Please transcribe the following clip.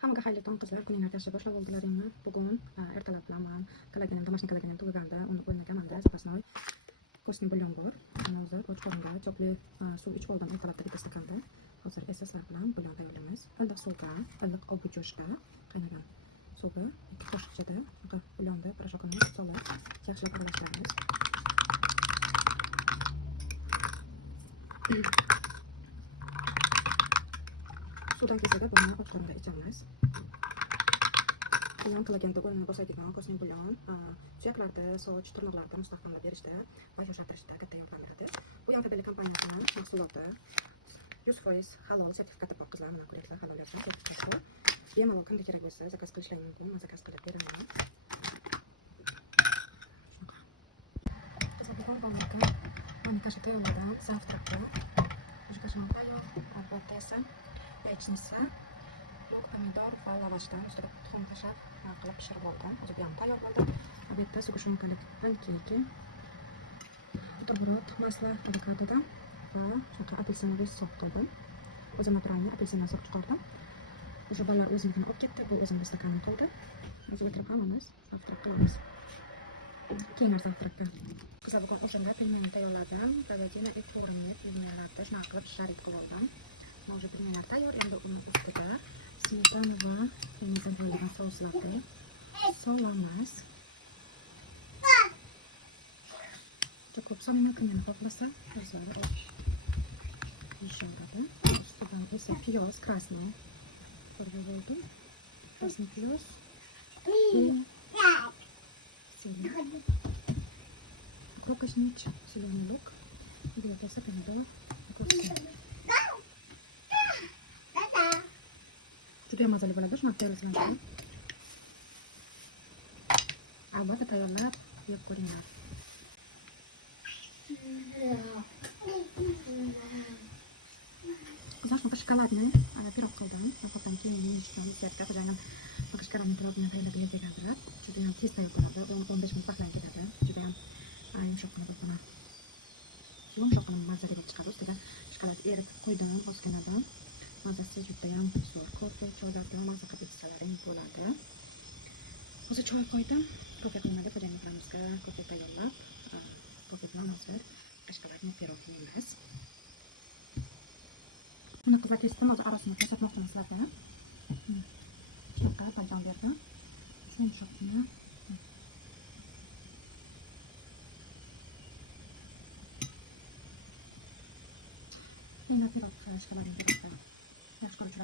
Hammaga xayrli tong qizlar, kuningiz yaxshi boshlab oldilaringmi? Bugun ertalab bilan men kollagen, домашний kollagen tugaganda uni o'rnatamanda запасной kostni bulyon bor. Ana hozir och qoringa cho'qli suv ichib oldim ertalabda bitta stakanda. Hozir esa sizlar bilan bulyon tayyorlaymiz. Iliq suvga, iliq obi jo'shda qaynagan suvga 2 qoshiqchada bulyonni poрошокini solib yaxshilab aralashtiramiz. Suvdan kesada buni och qoringa ichamiz. Bulyon kollagenga o'rnini bosadigan kostni bulyon suyaklarda, soch, tirnoqlarda mustahkamlab berishda va yoshartirishda katta yordam beradi. Bu Yantabelli kompaniyasining mahsuloti 100% halol sertifikati bor qizlar, mana ko'ryapsizlar, halol yozgan sertifikati. Bemalol kimga kerak bo'lsa zakaz qilishlari mumkin, men zakaz qilib beraman. Qizlar bugun bolalarga mana kashi tayyorladim, завтракка. Уже кашам tayyor, albatta esa pechniца, luk, pomidor va lavashdan ustiga tuxum tashlab qilib pishirib oldim. Hozir bu ham tayyor bo'ldi. Bu yerda sug'ushmonkalik pankeyki, buterbrod, masla avokadodan va shunaqa apelsinli sok qildim. O'zim naturalniy apelsindan sok chiqardim. O'sha bolalar o'zimnikini olib ketdi, bu o'zimning stakanim qoldi. Hozir o'tirib hammamiz завтрак qilamiz. Keyingi завтракка. Qizlar bugun o'shanda pelmeni tayyorladim. Говядина и форми pelmenlarni shunaqa qilib sharit qilib oldim. Mana shu pelmenlar tayyor, endi uni ustiga smetana va pelmendan tayyorlagan souslarni solamiz. Ko'p solmay qilmani xohlasa, o'zlari yeyishadi. Ustidan esa piyoz krasnoy qo'yib bo'ldim. Krasnoy piyoz укроп кашнич, зеленый лук, будет esa pomidor, огурцы. Juda mazali bo'ladi, shunaqa tayyorlasam. Albatta tayyorlab yeb ko'ringlar. Qizlar shunaqa shokoladni pirog qildim. Nafaqat keyin yeyishdan istagan xo'jayinim shokoladni pirogni tayyorlab berganlar. Juda ham tez tayyor bo'ladi, 10-15 minut vaqtdan ketadi. Juda ham yumshoq qilib yumshoq qilib mazali bo'lib chiqadi. Ustiga shokolad erib qo'ydim ozginadan. Mazasi juda ham zo'r. Kofe choylardan maza qilib ichsalaring bo'ladi. Hozir choy qo'ydim. Kofe qilmadik, xo'jayinlarimizga kofe tayyorlab, kofe bilan hozir shokoladni pirog yeymiz. Buni qizlar kesdim, hozir arasini ko'rsatmoqchiman sizlarga. Shunaqa baljon berdim. Yumshoqni Endi pirog shokoladni yaxshi ko'rib